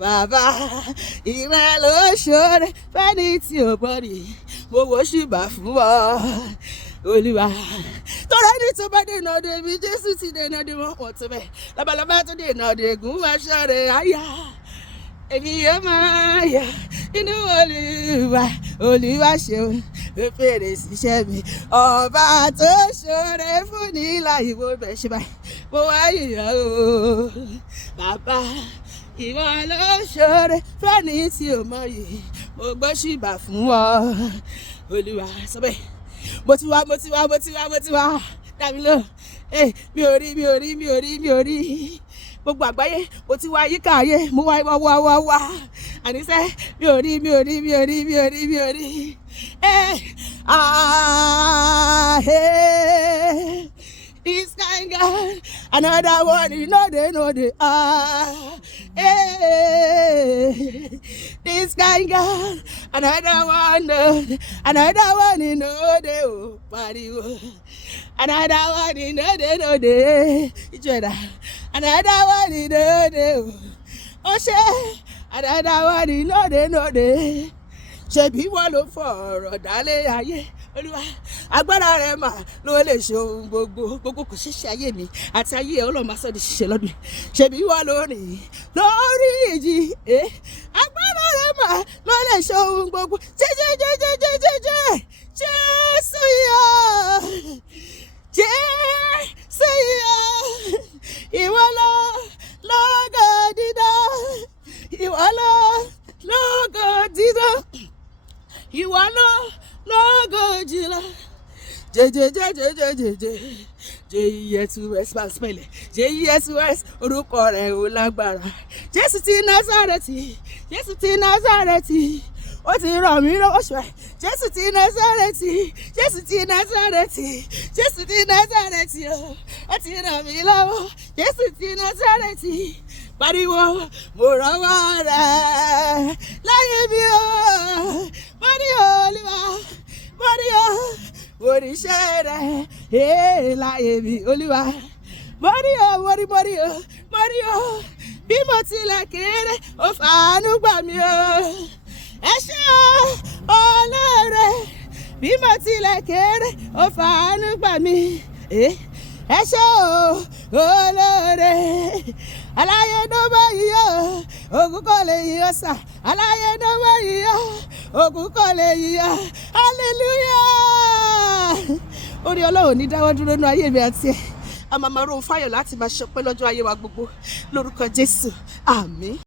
bàbá ìwọ ló ṣoore fẹ́ni tí ò gbọ́dì mo wò ṣùgbà fún ọ Olúwa tọ́lá ní tó bá dènà dé mi Jésù ti dènà dé wọn pọ̀ tó bẹ́ẹ̀ labalábá tó dènà dé gùn máa ṣọ́ọ̀rẹ́ àyà èmi yóò máa yà inú Olúwa ṣeun fèrè síṣẹ́ mi ọba tó ṣoore fún ní laiwobe ṣe báyìí mo wá yìnyín o bàbá ìwọ ló ṣoore fẹ́ni tí ò mọ̀ yìí mo gbọ́ ṣùgbà fún ọ Olúwa sọ bẹ́ẹ̀ mo ti wá dàbí lọ mi ò rí gbogbo àgbáyé mo ti wá yíká ayé mo wá àníṣe mi ò rí this kind God another one you know they this kind God another one you know they pariwo another one you know they ìjọba another one you know they ó ṣe another one you know they ṣebí wọ́n ló fọ̀rọ̀ dálé ayé Olúwa agbára rẹ̀ mà ló lè ṣe ohun gbogbo kò ṣeéṣe ayé mi àti ayé ẹ̀ Ọlọ́run máa sọ di ṣiṣẹ́ lọ́dún ṣebí wọ́n ló rìn lórí ìjì agbára rẹ̀ mà ló lè ṣe ohun gbogbo jẹ́jẹ́jẹ́jẹ́jẹ́jẹ́ Jésù yọ ìwọ lógo dídán ìwọ lógo dídán ìwọ lógo jìlá J-E-S-U-S máa spẹ̀lẹ̀ J-E-S-U-S orúkọ rẹ̀ ò lágbára Jésù ti Násárẹ́tì ó ti ràn mí lọ́wọ́ ṣùgbọ́n Jésù ti Násárẹ́tì ó ti ràn mí lọ́wọ́ Jésù ti Násárẹ́tì pariwo mo rọ́wọ́ rẹ̀ láyé mi o mo ní Olúwa mo ní oríṣẹ́ rẹ̀ láyé mi Olúwa mo ní bí mo tilẹ̀ kéré ó fàánú gbà mí o ẹ ṣé olóore bí mo tilẹ̀ kéré ó fàánú gbà mí ẹ ṣé olóore aláyé ló bá yíyọ ògùn kò lè yíyọ sà aláyé ló bá yíyọ ògùn kò lè yíyọ hallelujah orí Ọlọ́run ní dáwọ́ dúró nínú ayé mi àti ẹ̀ a máa ro fáyọ̀ láti máa ṣọpẹ́ lọ́jọ́ ayé wa gbogbo lórúkọ Jésù àmín.